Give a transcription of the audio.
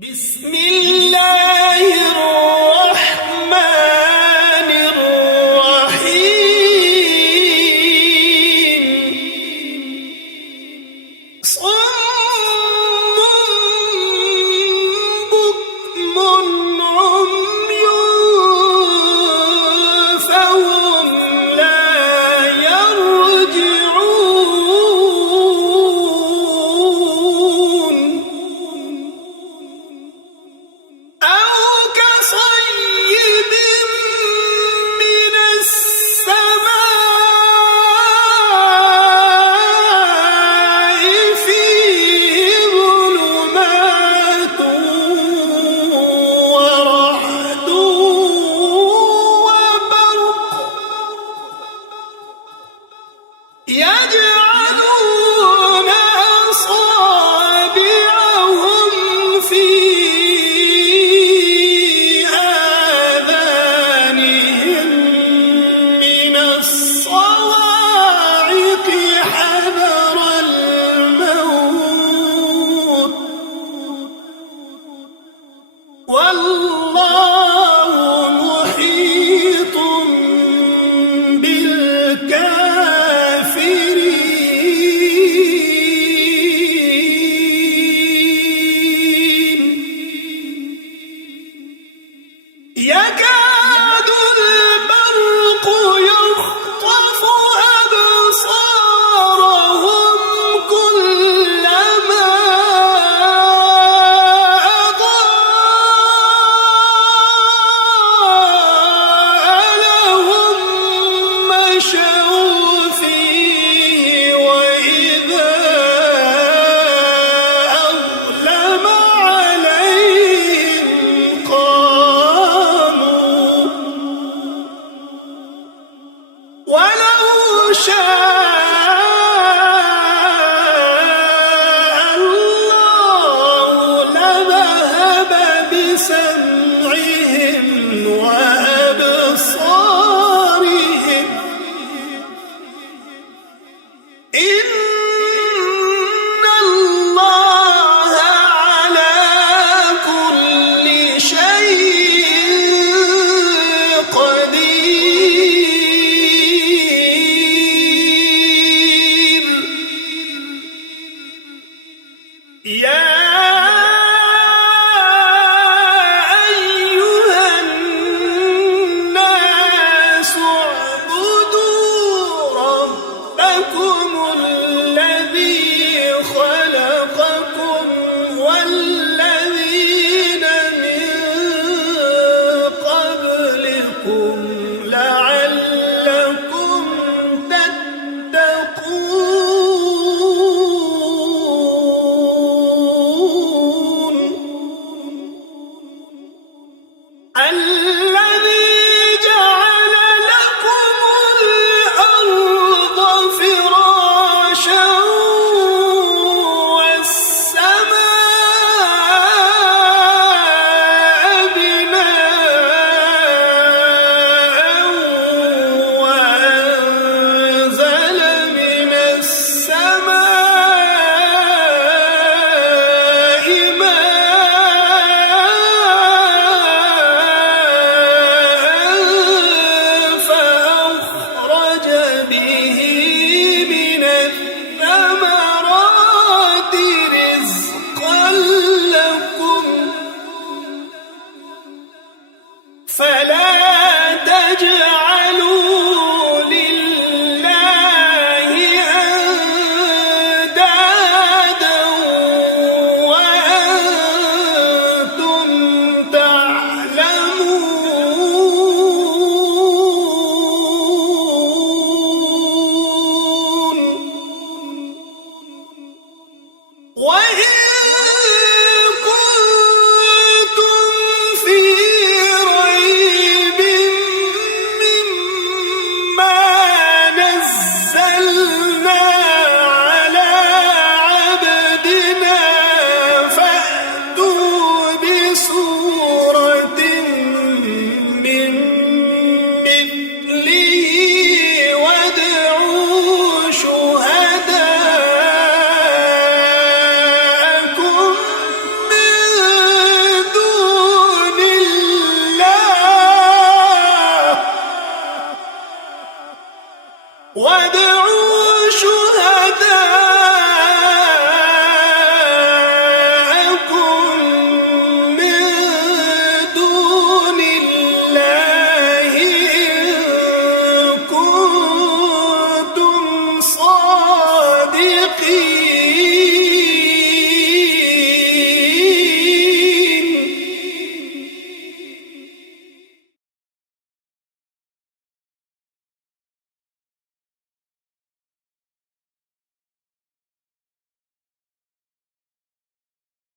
بسم الله الرحمن الرحيم صم بكم عمي فهم لا يرجعون أو كصيب من السماء فيه ظلمات ورعد وبرق يجعلون أصابعهم في آذانهم من الصواعق حذر الموت والله محيط بالكافرين يكاد البرق يخطف أبصارهم كلما أضاء لهم مشوا فيه وإذا أظلم عليهم قاموا ولو شاء الله لذهب بسمعهم وأبصارهم إن الله على كل شيء قدير يا أيها الناس اعبدوا ربكم الذي خلقكم والذين من قبلكم لعلكم تتقون الذي جعل لكم الأرض فراشا والسماء بناء وأنزل من السماء ماء فأخرج به من الثمرات رزقا لكم فلا تجعلوا لله أندادا وأنتم تعلمون وإن كنتم في ريب مما نزلنا على عبدنا فأتوا بسورة من مثله وادعوا شهداءكم من وادعوا